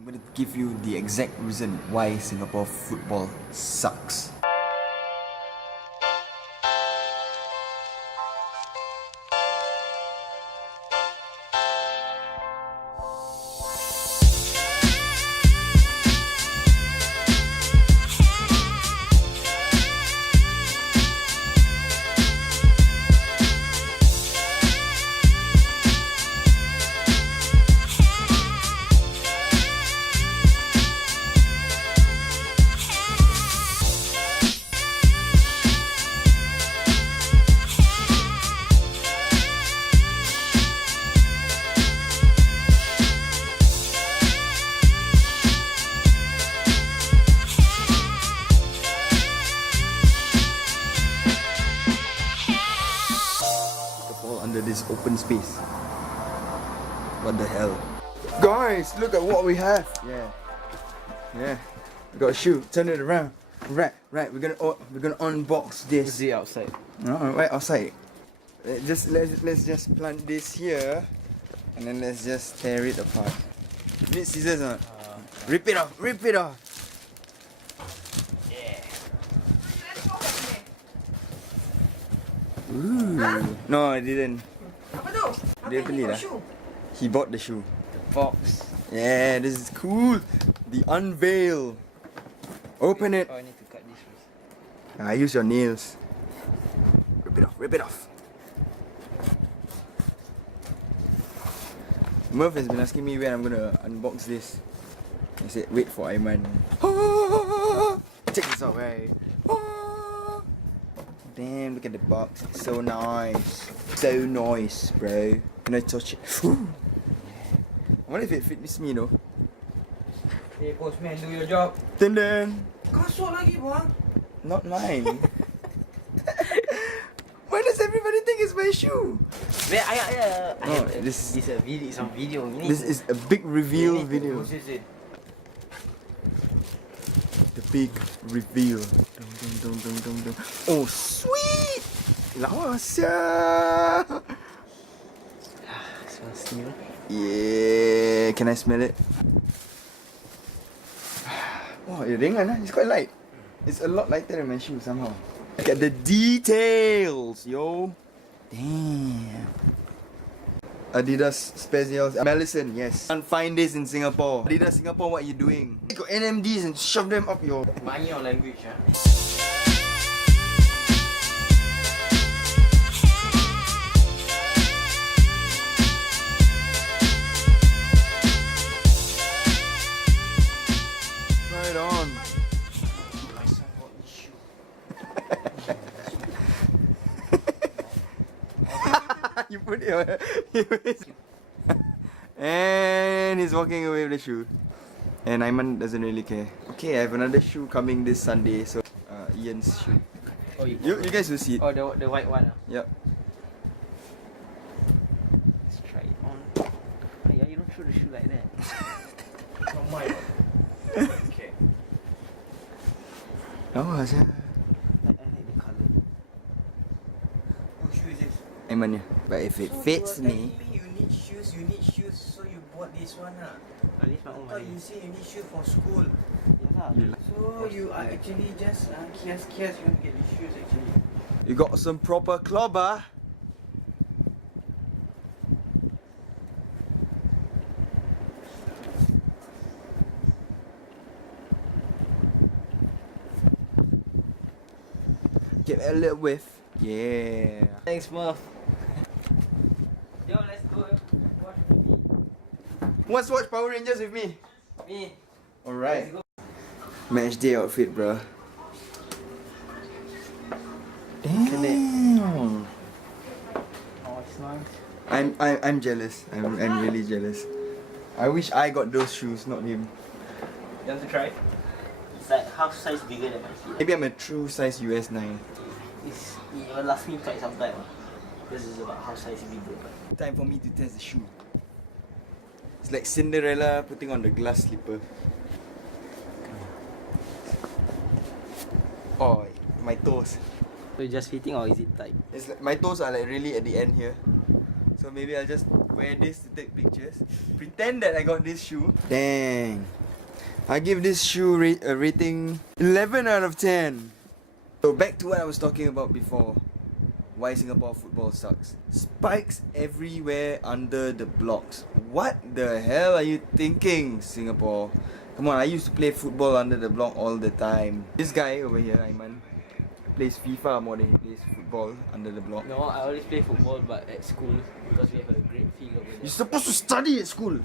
I'm going to give you the exact reason why Singapore football sucks. Under this open space. What the hell? Guys, look at what we have. Yeah. We got a shoe. Turn it around. Right. We're gonna unbox this. See outside. No, right outside. Let's just plant this here, and then let's just tear it apart. Need scissors or not? Rip it off. Yeah. Ooh. No, I didn't. Apa tu? Dia beli lah. He bought the shoe. The box. Yeah, this is cool. The unveil. Open it. Oh, I need to cut this first. Use your nails. Rip it off. Murph has been asking me when I'm gonna unbox this. I said, wait for Aiman. Check this out, right? Damn, look at the box. It's so nice. So nice, bro. Can I touch it? I wonder if it fits me, though. Hey, postman, do your job. Dun. Kasut lagi bang. Not mine. Why does everybody think it's my shoe? Wait, I No, have this is a video. Some video. This is a big reveal video. The big reveal. Dum. Oh, sweet! Lawa sia! Smells new. Yeah, can I smell it? Oh, ringan. It's quite light. It's a lot lighter than my shoe somehow. Look at the details, yo. Damn. Adidas SPZL Mallison, yes. Can't find this in Singapore. Adidas Singapore, what are you doing? You got NMDs and shove them up your... Mind your language, huh? Right on. My son bought me shoe. You put it. And he's walking away with the shoe. And Aiman doesn't really care. Okay, I have another shoe coming this Sunday. So, Ian's shoe. Oh, You guys will see it. Oh, the white one. Yep. Let's try it on. Oh, yeah, you don't throw the shoe like that. Not mine. Okay. Oh, I Asya. like the colour. What shoe is this? Aiman ya. But if it fits me. You need shoes, so you bought this one lah. Oh, this my own Oh, money. you say you need shoes for school. Yeah lah. So you are actually just kias, you want to get these shoes actually. You got some proper clobber. Give it a little whiff. Yeah. Thanks, Murph. Yo, let's go watch movie. Who wants to watch Power Rangers with me? Me. Alright. Match day outfit, bro. Damn. Oh, it's nice. I'm jealous. I'm really jealous. I wish I got those shoes, not him. You want to try? It's like half size bigger than my feet. Maybe I'm a true size US 9. It will last me quite some time. This is about half size bigger. Time for me to test the shoe. It's like Cinderella putting on the glass slipper. Oh, my toes. So it's just fitting or is it tight? It's like my toes are like really at the end here. So maybe I'll just wear this to take pictures. Pretend that I got this shoe. Dang. I give this shoe a rating 11 out of 10. So back to what I was talking about before. Why Singapore football sucks. Spikes everywhere under the blocks. What the hell are you thinking, Singapore? Come on, I used to play football under the block all the time. This guy over here, Aiman, plays FIFA more than he plays football under the block. No, I always play football but at school because we have a great field over there. You're supposed to study at school.